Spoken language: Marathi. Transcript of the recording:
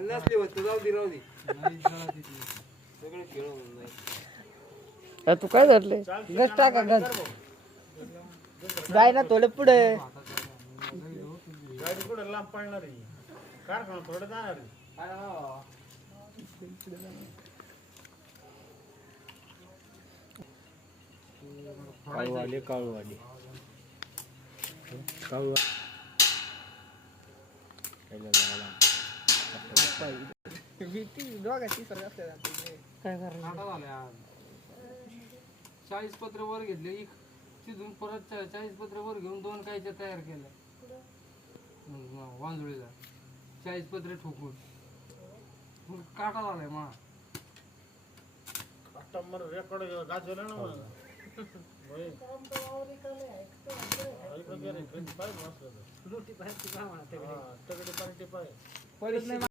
नसली होत जाऊ दे राहू दे सगळं खेळ होऊन नाही. तू काय धरले गज टाका गज जाय ना थोडे पुढे गाडी पुढे लांब पडणार आहे कारखाना थोडं जाणार आहे. काळूवाले काळूवाले काळू काय करायचं 40 पत्र वर घेतले तिथून परत 40 पत्र वर घेऊन 2 कायच्या तयार केल्या वांजुळीला 40 पत्र ठोकून काटा झालाय मा रेकॉर्ड गाजवलं ना मग रोटी पाहिजे